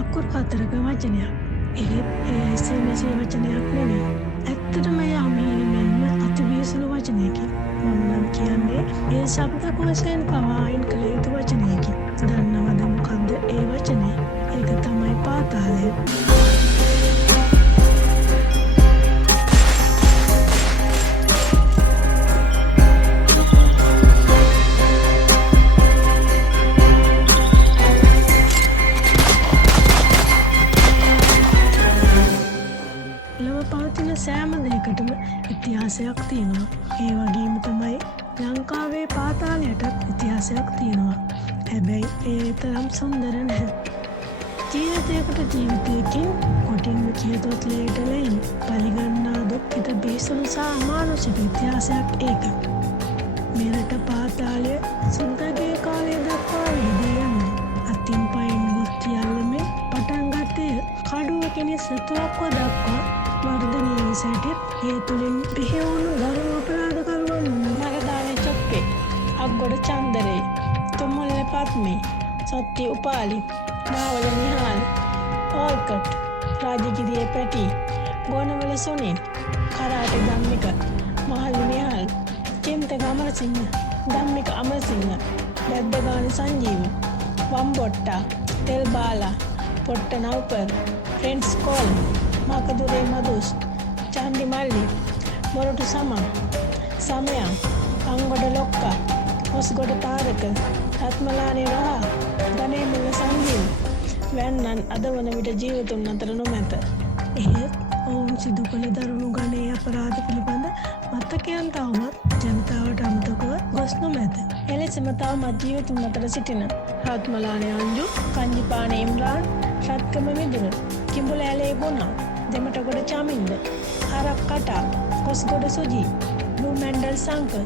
අකුරු 4ක වචනයක්. එහෙත් ඒ SMS වචනයක් නෙවෙයි. ඇත්තටම යමීන මෙන්ම අතිවිසුණු වචනයකි. මම නම් කියන්නේ ඒ ශබ්දකෝෂයෙන් පවා අයින් කළ යුතු වචනයකි. දන්නවද මොකද්ද ඒ වචනේ? ඒක තමයි පාතාලය. පවතින සෑම දෙයකටම ඉතිහාසයක් තියෙනවා. ඒ වගේම තමයි ලංකාවේ පාතාලයටත් ඉතිහාසයක් තියෙනවා. හැබැයි ඒ තරම් සුන්දර නැහැ. ජීවිතයකට ජීවිතයකින් කොටින්ම කියතොත් ලේට ලෙයින් පලිගන්නා දුක්ඛිත බිහිසුණු සහ අමානුෂික ඉතිහාසයක් ඒක. මෙරට පාතාලය සුද්දගේ කාලය දක්වා විහිදී යන්නේ. අතින් පයින් ගොස් සියල්ලම පටන් ගත්තේ කඩුව කෙනෙක් සතුවක්ව දක්වා වර්ධනය වී සිටිත් ඒ තුළින් බිහිවුණු ගරු අපරාධකරුවන් මරදානේ චොක්කේ, අග්ගොඩ චන්දරේ, තුමුල්ල පත්මේ, සත්‍ය උපාලි, මාවල නිහාල්, ඕල්කට්, රාජගිරියේ පැටි, ගෝනවල සුනිල්, කරාටි ධම්මික, මහල්ලි නිහාල්, චින්තක අමරසිංහ, ධම්මික අමරසිංහ, බැද්දගානි සංජීව, වම්බොට්ටා, තෙල් බාලා, පොට්ට නව්පර්, ෆ්‍රෙන්ඩ්ස් කෝල්, මකදුරේ මදුස්, චන්ඩි මල්ලි, මොරටු සමන්, සමයන්, අංගොඩ ලොක්කා, හොස්ගොඩ තාරක, රත්මලානේ රහ, ගනේ මුල්ල සංජීව, වැන්නන් අද වන විට ජීවතුන් අතර නොමැත. එහෙත් ඔවුන් සිදු කළ දරුණු ගණයේ අපරාධ පිළිබඳ මතකයන් තවමත් ජනතාවට අමතකව ගොස් නොමැත. එලෙසම තවමත් ජීවතුන් අතර සිටින රත්මලානේ අංජු, කංජිපානේ ඉම්රාන්, රත්කම මිදුන, කිඹුල ඇලේ ගුණා, දෙමටගොඩ චමින්ද, හරක් කටා, කොස්ගොඩ සුජී, බ්ලූ මැන්ඩල් සංකල්,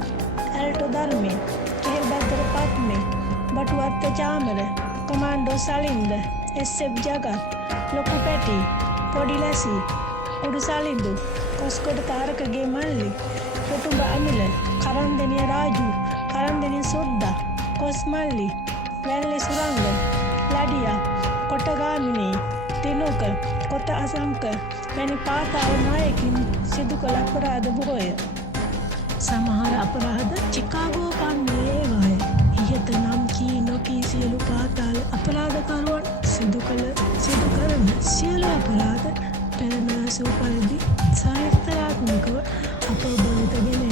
ඇල්ටෝ ධර්මේ, කෙහෙල් බද්දර පත්මේ, බටුවත්ත චාමර, කමාන්ඩෝ සලින්ද, එස්.එෆ්. ජගත්, ලොකු පැටි, පොඩි ලැසි, උඩු සලින්දු, කොස්ගොඩ තාරකගේ මල්ලි, කොටුඹ අමිල, කරන්දෙනිය රාජු, කරන්දෙනිය සොද්දා, කොස් මල්ලි, වැල්ලේ සුරංග, ලඩියා, කොටගාමිනී, තිනුක, කොත අසංක වැනි පාතාල නායකින් සිදු කළ අපරාධ බොහෝය. සමහර අපරාධ චිකාගෝ පන්නියේ ඒවාය. ඉහත නම් කී නොකී සියලු පාතාල අපරාධකරුවන් සිදු කරන සියලු අපරාධ පෙරනැසූ පරිදි සාහිත්‍යාත්මකව අප බෞද්ධ ගෙන